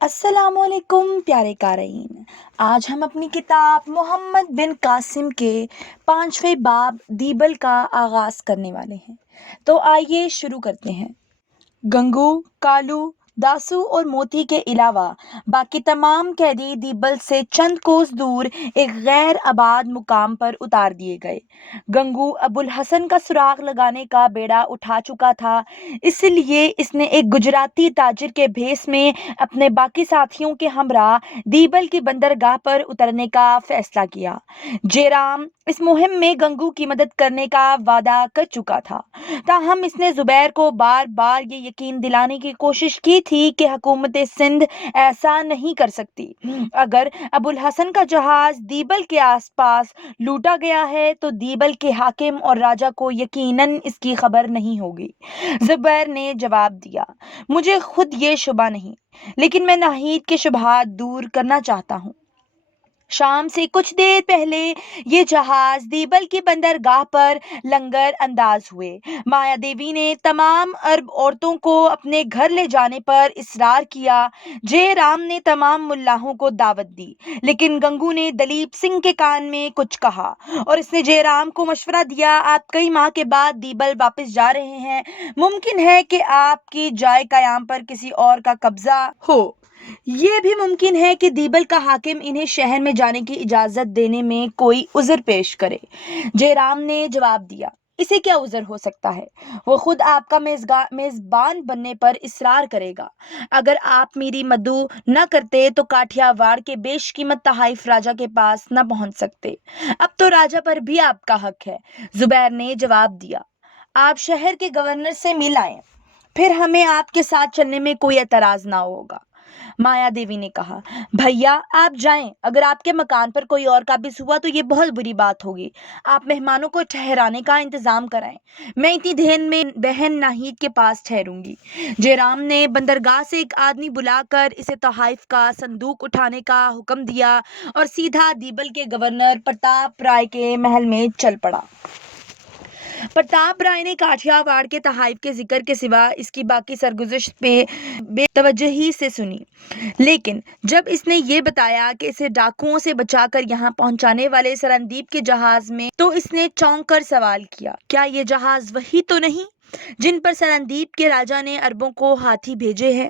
السلام علیکم پیارے قارئین، آج ہم اپنی کتاب محمد بن قاسم کے 5ویں باب دیبل کا آغاز کرنے والے ہیں۔ تو آئیے شروع کرتے ہیں۔ گنگو، کالو، داسو اور موتی کے علاوہ باقی تمام قیدی دیبل سے چند کوس دور ایک غیر آباد مقام پر اتار دیے گئے۔ گنگو ابو الحسن کا سراغ لگانے کا بیڑا اٹھا چکا تھا، اس لیے اس نے ایک گجراتی تاجر کے بھیس میں اپنے باقی ساتھیوں کے ہمراہ دیبل کی بندرگاہ پر اترنے کا فیصلہ کیا۔ جے رام اس مہم میں گنگو کی مدد کرنے کا وعدہ کر چکا تھا، تاہم اس نے زبیر کو بار بار یہ یقین دلانے کی کوشش کی تھی کہ حکومت سندھ ایسا نہیں کر سکتی۔ اگر ابو الحسن کا جہاز دیبل کے آس پاس لوٹا گیا ہے تو دیبل کے حاکم اور راجہ کو یقیناً اس کی خبر نہیں ہوگی۔ زبیر نے جواب دیا، مجھے خود یہ شبہ نہیں، لیکن میں ناہید کے شبہات دور کرنا چاہتا ہوں۔ شام سے کچھ دیر پہلے یہ جہاز دیبل کی بندرگاہ پر لنگر انداز ہوئے۔ مایا دیوی نے تمام عرب عورتوں کو اپنے گھر لے جانے پر اصرار کیا۔ جے رام نے تمام ملاحوں کو دعوت دی، لیکن گنگو نے دلیپ سنگھ کے کان میں کچھ کہا اور اس نے جے رام کو مشورہ دیا، آپ کئی ماہ کے بعد دیبل واپس جا رہے ہیں، ممکن ہے کہ آپ کی جائے قیام پر کسی اور کا قبضہ ہو۔ یہ بھی ممکن ہے کہ دیبل کا حاکم انہیں شہر میں جانے کی اجازت دینے میں کوئی عذر پیش کرے۔ جے رام نے جواب دیا، اسے کیا عذر ہو سکتا ہے؟ وہ خود آپ کا میزبان بننے پر اصرار کرے گا۔ اگر آپ میری مدعو نہ کرتے تو کاٹھیا واڑ کے بیش قیمت تحائف راجہ کے پاس نہ پہنچ سکتے۔ اب تو راجہ پر بھی آپ کا حق ہے۔ زبیر نے جواب دیا، آپ شہر کے گورنر سے مل آئیں، پھر ہمیں آپ کے ساتھ چلنے میں کوئی اعتراض نہ ہوگا۔ مایا دیوی نے کہا، بھیا آپ جائیں، اگر آپ کے مکان پر کوئی اور قابض ہوا تو یہ بہت بری بات ہوگی۔ آپ مہمانوں کو ٹھہرانے کا انتظام کرائیں، میں اتنی دیر میں بہن ناہید کے پاس ٹھہروں گی۔ جے رام نے بندرگاہ سے ایک آدمی بلا کر اسے تحائف کا صندوق اٹھانے کا حکم دیا اور سیدھا دیبل کے گورنر پرتاپ رائے کے محل میں چل پڑا۔ پرتاپ رائے نے کاٹھیا واڑ کے تحائف کے ذکر کے سوا اس کی باقی سرگزشت پہ بے توجہی سے سنی، لیکن جب اس نے یہ بتایا کہ اسے ڈاکوؤں سے بچا کر یہاں پہنچانے والے سرندیپ کے جہاز میں، تو اس نے چونک کر سوال کیا، کیا یہ جہاز وہی تو نہیں جن پر سرندیپ کے راجہ نے عربوں کو ہاتھی بھیجے ہیں؟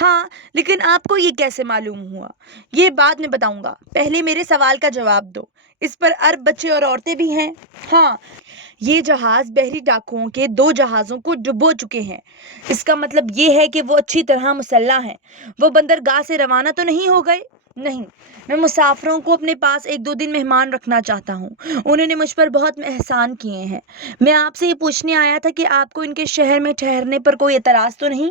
ہاں، لیکن آپ کو یہ کیسے معلوم ہوا؟ یہ بعد میں بتاؤں گا، پہلے میرے سوال کا جواب دو۔ اس پر عرب بچے اور عورتیں بھی ہیں؟ ہاں، یہ جہاز بحری ڈاکوؤں کے 2 جہازوں کو ڈبو چکے ہیں۔ اس کا مطلب یہ ہے کہ وہ اچھی طرح مسلح ہیں۔ وہ بندرگاہ سے روانہ تو نہیں ہو گئے؟ نہیں، میں مسافروں کو اپنے پاس 1-2 دن مہمان رکھنا چاہتا ہوں، انہوں نے مجھ پر بہت احسان کیے ہیں۔ میں آپ سے یہ پوچھنے آیا تھا کہ آپ کو ان کے شہر میں ٹھہرنے پر کوئی اعتراض تو نہیں؟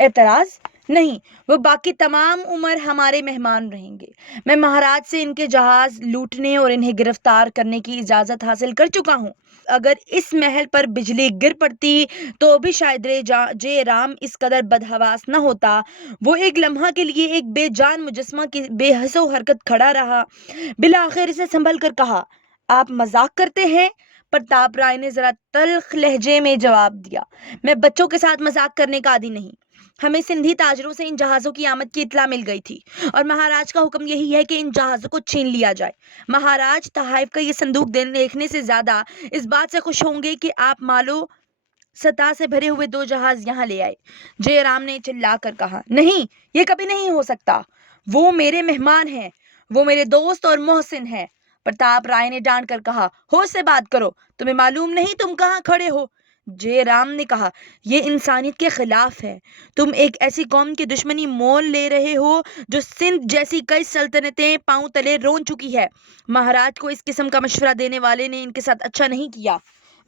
اعتراض؟ نہیں، وہ باقی تمام عمر ہمارے مہمان رہیں گے۔ میں مہاراج سے ان کے جہاز لوٹنے اور انہیں گرفتار کرنے کی اجازت حاصل کر چکا ہوں۔ اگر اس محل پر بجلی گر پڑتی تو بھی شاید جے رام اس قدر بدحواس نہ ہوتا۔ وہ ایک لمحہ کے لیے ایک بے جان مجسمہ کی بے حس و حرکت کھڑا رہا، بالآخر اسے سنبھل کر کہا، آپ مذاق کرتے ہیں؟ پرتاپ رائے نے ذرا تلخ لہجے میں جواب دیا، میں بچوں کے ساتھ مذاق کرنے کا عادی نہیں۔ ہمیں سندھی تاجروں سے ان جہازوں کی آمد کی اطلاع مل گئی تھی اور مہاراج کا حکم یہی ہے کہ ان جہازوں کو چھین لیا جائے۔ مہاراج تحائف کا یہ صندوق دیکھنے سے زیادہ اس بات سے خوش ہوں گے کہ آپ مالو سطح سے بھرے ہوئے 2 جہاز یہاں لے آئے۔ جے رام نے چلا کر کہا، نہیں، یہ کبھی نہیں ہو سکتا، وہ میرے مہمان ہیں، وہ میرے دوست اور محسن ہیں۔ پرتاپ رائے نے ڈانٹ کر کہا، ہوش سے بات کرو، تمہیں معلوم نہیں تم کہاں کھڑے ہو؟ جے رام نے کہا، یہ انسانیت کے خلاف ہے، تم ایک ایسی قوم کی دشمنی مول لے رہے ہو جو سندھ جیسی کئی سلطنتیں پاؤں تلے رون چکی ہے۔ مہاراج کو اس قسم کا مشورہ دینے والے نے ان کے ساتھ اچھا نہیں کیا۔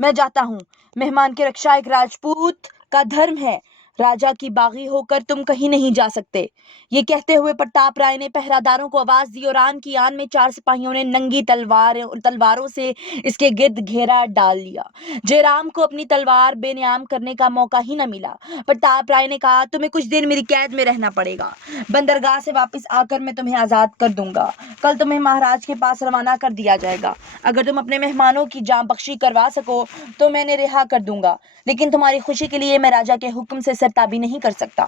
میں جاتا ہوں، مہمان کی رکشا ایک راجپوت کا دھرم ہے، راجہ کی باغی ہو کر تم کہیں نہیں جا سکتے۔ یہ کہتے ہوئے پرتاپ رائے نے پہرہ داروں کو آواز دی اور آن کی آن میں 4 سپاہیوں نے ننگی تلواروں سے اس کے گرد گھیرا ڈال لیا۔ جے رام کو اپنی تلوار بے نیام کرنے کا موقع ہی نہ ملا۔ پرتاپ رائے نے کہا، تمہیں کچھ دیر میری قید میں رہنا پڑے گا، بندرگاہ سے واپس آ کر میں تمہیں آزاد کر دوں گا، کل تمہیں مہاراج کے پاس روانہ کر دیا جائے گا۔ اگر تم اپنے مہمانوں کی جاں بخشی کروا سکو تو میں نے رہا کر دوں گا، لیکن تمہاری خوشی کے لیے میں راجہ کے حکم سے سرتابی نہیں کر سکتا۔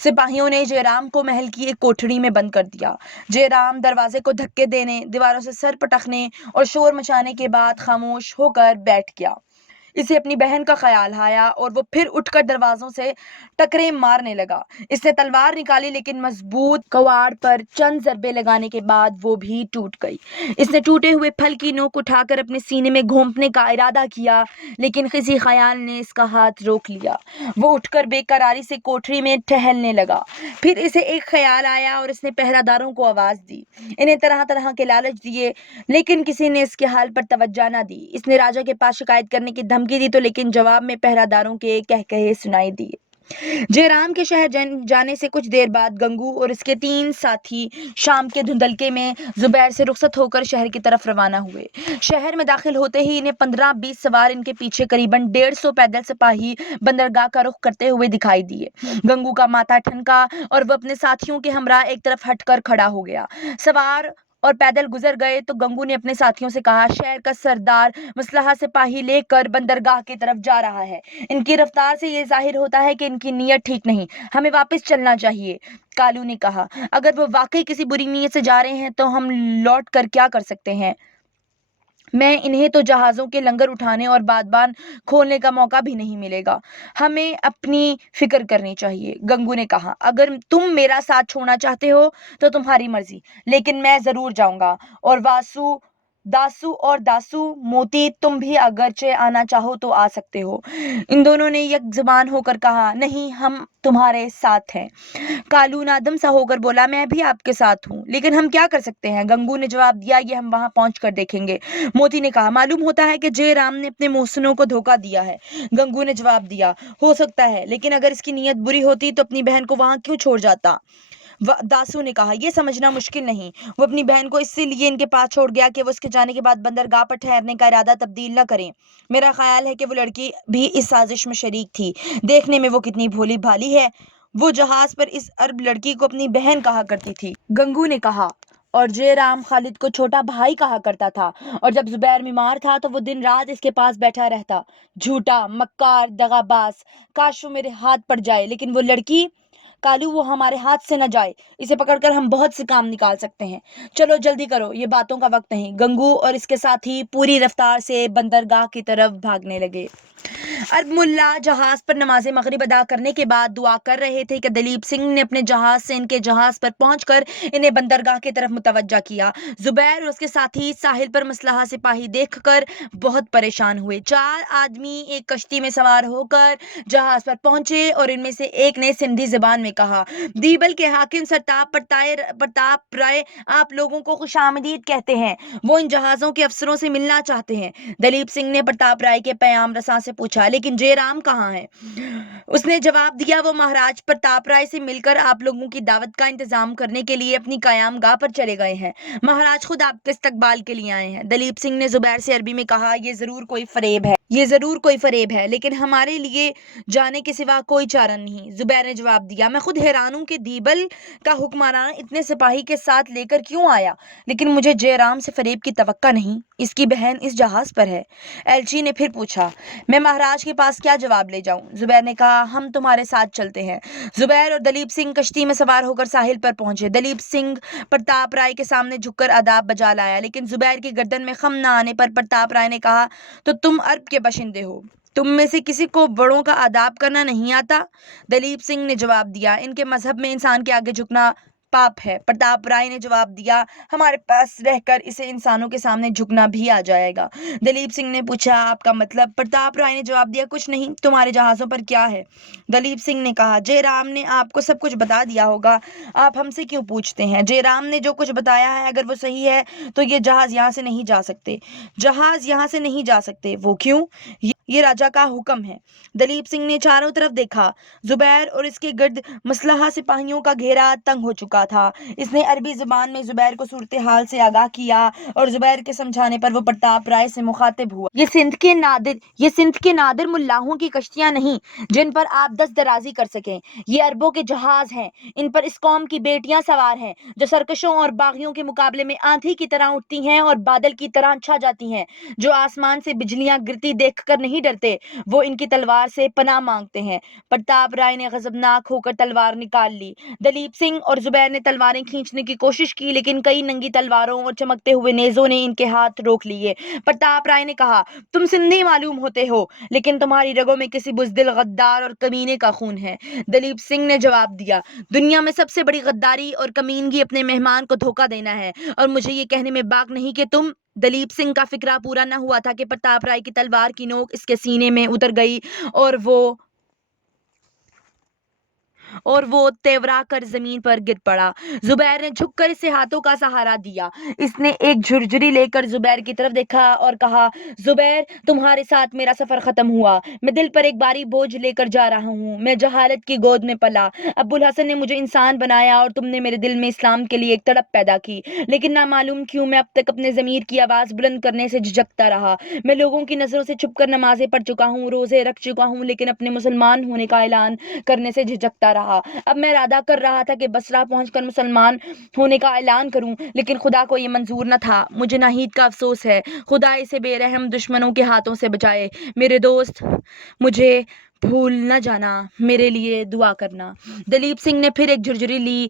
سپاہیوں نے جے رام کو محل کی ایک کوٹھڑی میں بند کر دیا۔ جے رام دروازے کو دھکے دینے، دیواروں سے سر پٹکنے اور شور مچانے کے بعد خاموش ہو کر بیٹھ گیا۔ اسے اپنی بہن کا خیال آیا اور وہ پھر اٹھ کر دروازوں سے ٹکرے مارنے لگا۔ اس نے تلوار نکالی لیکن مضبوط کواڑ پر چند ضربے لگانے کے بعد وہ بھی ٹوٹ گئی۔ اس نے ٹوٹے ہوئے پھل کی نوک اٹھا کر اپنے سینے میں گھونپنے کا ارادہ کیا لیکن کسی خیال نے اس کا ہاتھ روک لیا۔ وہ اٹھ کر بے قراری سے کوٹھری میں ٹہلنے لگا۔ پھر اسے ایک خیال آیا اور اس نے پہرہ داروں کو آواز دی۔ انہیں طرح طرح کے لالچ دیے لیکن کسی نے اس کے حال پر توجہ نہ دی۔ اس نے راجا کے پاس شکایت کرنے کی دھمکی دی تو لیکن جواب میں پہرہ داروں کے کہکہے سنائی دیے۔ جے رام کے شہر جانے سے کچھ دیر بعد گنگو اور اس کے 3 ساتھی شام کے دھندلکے میں زبیر سے رخصت ہو کر شہر کی طرف روانہ ہوئے۔ شہر میں داخل ہوتے ہی انہیں 15-20 سوار، ان کے پیچھے قریباً 150 پیدل سپاہی بندرگاہ کا رخ کرتے ہوئے دکھائی دیے۔ گنگو کا ماتھا ٹھنکا اور وہ اپنے ساتھیوں کے ہمراہ ایک طرف ہٹ کر کھڑا ہو گیا۔ سوار اور پیدل گزر گئے تو گنگو نے اپنے ساتھیوں سے کہا، شہر کا سردار مسلح سپاہی لے کر بندرگاہ کی طرف جا رہا ہے۔ ان کی رفتار سے یہ ظاہر ہوتا ہے کہ ان کی نیت ٹھیک نہیں، ہمیں واپس چلنا چاہیے۔ کالو نے کہا، اگر وہ واقعی کسی بری نیت سے جا رہے ہیں تو ہم لوٹ کر کیا کر سکتے ہیں؟ میں انہیں تو جہازوں کے لنگر اٹھانے اور بادبان کھولنے کا موقع بھی نہیں ملے گا۔ ہمیں اپنی فکر کرنی چاہیے۔ گنگو نے کہا، اگر تم میرا ساتھ چھوڑنا چاہتے ہو تو تمہاری مرضی، لیکن میں ضرور جاؤں گا۔ اور داسو موتی، تم بھی اگرچہ آنا چاہو تو آ سکتے ہو۔ ان دونوں نے یک زبان ہو کر کہا، نہیں، ہم تمہارے ساتھ ہیں۔ کالو نادم سا ہو کر بولا، میں بھی آپ کے ساتھ ہوں، لیکن ہم کیا کر سکتے ہیں؟ گنگو نے جواب دیا، یہ ہم وہاں پہنچ کر دیکھیں گے۔ موتی نے کہا، معلوم ہوتا ہے کہ جے رام نے اپنے محسنوں کو دھوکہ دیا ہے۔ گنگو نے جواب دیا، ہو سکتا ہے، لیکن اگر اس کی نیت بری ہوتی تو اپنی بہن کو وہاں کیوں چھوڑ جاتا؟ داسو نے کہا، یہ سمجھنا مشکل نہیں، وہ اپنی بہن کو اسی لیے ان کے پاس چھوڑ گیا کہ وہ اس کے جانے کے بعد بندرگاہ پر ٹھہرنے کا ارادہ تبدیل نہ کریں۔ میرا خیال ہے کہ وہ لڑکی بھی اس سازش میں شریک تھی۔ دیکھنے میں وہ کتنی بھولی بھالی ہے۔ وہ جہاز پر اس عرب لڑکی کو اپنی بہن کہا کرتی تھی۔ گنگو نے کہا، اور جے رام خالد کو چھوٹا بھائی کہا کرتا تھا، اور جب زبیر بیمار تھا تو وہ دن رات اس کے پاس بیٹھا رہتا۔ جھوٹا، مکار، دغا باز، کاش وہ میرے ہاتھ پڑ جائے، لیکن وہ لڑکی، کالو، وہ ہمارے ہاتھ سے نہ جائے، اسے پکڑ کر ہم بہت سے کام نکال سکتے ہیں۔ چلو جلدی کرو، یہ باتوں کا وقت نہیں۔ گنگو اور اس کے ساتھی پوری رفتار سے بندرگاہ کی طرف بھاگنے لگے۔ عرب ملا جہاز پر نماز مغرب ادا کرنے کے بعد دعا کر رہے تھے کہ دلیپ سنگھ نے اپنے جہاز سے ان کے جہاز پر پہنچ کر انہیں بندرگاہ کی طرف متوجہ کیا۔ زبیر اور اس کے ساتھی ساحل پر مسلح سپاہی دیکھ کر بہت پریشان ہوئے۔ 4 آدمی ایک کشتی میں سوار ہو کر جہاز پر پہنچے اور ان میں سے ایک نے سندھی زبان میں کہا، دیبل کے حاکم سرتاپ پرتاپ رائے آپ لوگوں کو خوش آمدید کہتے ہیں، وہ ان جہازوں کے افسروں سے ملنا چاہتے ہیں۔ دلیپ سنگھ نے پرتاپ رائے کے پیام رساں سے پوچھا، لیکن جے رام کہاں ہے؟ اس نے جواب دیا، وہ مہاراج پرتاپ رائے سے مل کر آپ لوگوں کی دعوت کا انتظام کرنے کے لیے اپنی قیام گاہ پر چلے گئے ہیں۔ مہاراج خود آپ کے استقبال کے لیے آئے ہیں۔ دلیپ سنگھ نے زبیر سے عربی میں کہا، یہ ضرور کوئی فریب ہے، لیکن ہمارے لیے جانے کے سوا کوئی چارہ نہیں۔ زبیر نے جواب دیا، میں خود حیران ہوں کہ دیبل کا حکمران اتنے سپاہی کے ساتھ لے کر کیوں آیا، لیکن مجھے جے رام سے فریب کی توقع نہیں، اس کی بہن اس جہاز پر ہے۔ ایلچی نے پھر پوچھا، میں مہاراج کے پاس کیا جواب لے جاؤں؟ زبیر نے کہا، ہم تمہارے ساتھ چلتے ہیں۔ زبیر اور دلیپ سنگھ کشتی میں سوار ہو کر ساحل پر پہنچے۔ دلیپ سنگھ پرتاپ رائے کے سامنے جھک کر آداب بجا لایا، لیکن زبیر کی گردن میں خم نہ آنے پر پرتاپ رائے نے کہا، تو تم عرب کے باشندے ہو، تم میں سے کسی کو بڑوں کا آداب کرنا نہیں آتا؟ دلیپ سنگھ نے جواب دیا، ان کے مذہب میں انسان کے آگے جھکنا پاپ ہے۔ پرتاپ رائے نے جواب دیا، ہمارے پاس رہ کر اسے انسانوں کے سامنے جھکنا بھی آ جائے گا۔ دلیپ سنگھ نے پوچھا، آپ کا مطلب؟ پرتاپ رائے نے جواب دیا، کچھ نہیں، تمہارے جہازوں پر کیا ہے؟ دلیپ سنگھ نے کہا، جے رام نے آپ کو سب کچھ بتا دیا ہوگا، آپ ہم سے کیوں پوچھتے ہیں؟ جے رام نے جو کچھ بتایا ہے اگر وہ صحیح ہے تو یہ جہاز یہاں سے نہیں جا سکتے۔ وہ کیوں؟ یہ راجا کا حکم ہے۔ دلیپ سنگھ نے چاروں طرف دیکھا۔ زبیر اور اس کے گرد مسلح سپاہیوں کا گھیرا تنگ ہو چکا تھا۔ اس نے عربی زبان میں زبیر کو صورتحال سے آگاہ کیا اور زبیر کے سمجھانے پر وہ پرتاپ رائے سے مخاطب ہوا، یہ سندھ کے نادر ملاحوں کی کشتیاں نہیں جن پر آپ دست درازی کر سکیں، یہ عربوں کے جہاز ہیں، ان پر اس قوم کی بیٹیاں سوار ہیں جو سرکشوں اور باغیوں کے مقابلے میں آندھی کی طرح اٹھتی ہیں اور بادل کی طرح چھا جاتی ہیں، جو آسمان سے بجلیاں گرتی دیکھ کر نہیں نہیں ڈرتے، وہ ان کی تلوار سے پناہ مانگتے ہیں۔ پرتاپ رائے نے غضبناک ہو کر تلوار نکال لی۔ دلیپ سنگھ اور زبیر نے تلواریں کھینچنے کی کوشش کی، لیکن کئی ننگی تلواروں اور چمکتے ہوئے نیزوں نے ان کے ہاتھ روک لیے۔ پرتاپ رائے نے کہا، تم سندھی معلوم ہوتے ہو، لیکن تمہاری رگوں میں کسی بزدل، غدار اور کمینے کا خون ہے۔ دلیپ سنگھ نے جواب دیا، دنیا میں سب سے بڑی غداری اور کمینگی اپنے مہمان کو دھوکہ دینا ہے، اور مجھے یہ کہنے میں باک نہیں کہ تم۔ دلیپ سنگھ کا فکرہ پورا نہ ہوا تھا کہ پرتاپ رائے کی تلوار کی نوک اس کے سینے میں اتر گئی اور وہ تیورا کر زمین پر گر پڑا۔ زبیر نے جھک کر اسے ہاتھوں کا سہارا دیا۔ اس نے ایک جھرجھری لے کر زبیر کی طرف دیکھا اور کہا، زبیر، تمہارے ساتھ میرا سفر ختم ہوا۔ میں دل پر ایک بھاری بوجھ لے کر جا رہا ہوں۔ میں جہالت کی گود میں پلا۔ ابو الحسن نے مجھے انسان بنایا اور تم نے میرے دل میں اسلام کے لیے ایک تڑپ پیدا کی، لیکن نامعلوم کیوں میں اب تک اپنے ضمیر کی آواز بلند کرنے سے جھجکتا رہا۔ میں لوگوں کی نظروں سے چھپ کر نمازیں پڑھ چکا ہوں، روزے رکھ چکا ہوں، لیکن اپنے مسلمان ہونے کا اعلان کرنے سے جھجکتا رہا۔ اب میں ارادہ کر رہا تھا کہ بصرہ پہنچ کر مسلمان ہونے کا اعلان کروں، لیکن خدا کو یہ منظور نہ تھا۔ مجھے ناہید کا افسوس ہے۔ خدا اسے بے رحم دشمنوں کے ہاتھوں سے بچائے۔ میرے دوست، مجھے بھول نہ جانا، میرے لیے دعا کرنا۔ دلیپ سنگھ نے پھر ایک جھرجھری لی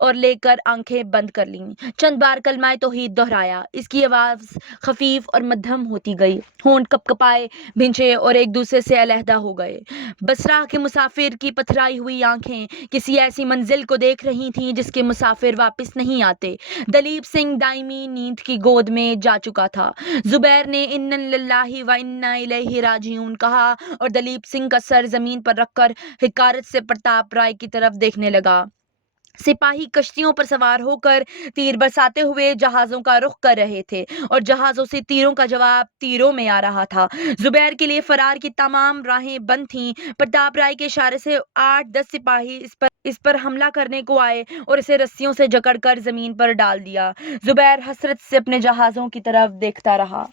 اور لے کر آنکھیں بند کر لیں۔ چند بار کلمہ توحید دہرایا۔ اس کی آواز خفیف اور مدھم ہوتی گئی۔ ہونٹ کپ کپائے، بھنچے اور ایک دوسرے سے علیحدہ ہو گئے۔ بصرہ کے مسافر کی پتھرائی ہوئی آنکھیں کسی ایسی منزل کو دیکھ رہی تھیں جس کے مسافر واپس نہیں آتے۔ دلیپ سنگھ دائمی نیند کی گود میں جا چکا تھا۔ زبیر نے انا للہ و انا الیہ راجعون کہا اور دلیپ سنگھ کا سر زمین پر رکھ کر حقارت سے پرتاپ رائے کی طرف دیکھنے لگا۔ سپاہی کشتیوں پر سوار ہو کر تیر برساتے ہوئے جہازوں کا رخ کر رہے تھے اور جہازوں سے تیروں کا جواب تیروں میں آ رہا تھا۔ زبیر کے لیے فرار کی تمام راہیں بند تھیں۔ پرتاپ رائے کے اشارے سے 8-10 سپاہی اس پر حملہ کرنے کو آئے اور اسے رسیوں سے جکڑ کر زمین پر ڈال دیا۔ زبیر حسرت سے اپنے جہازوں کی طرف دیکھتا رہا۔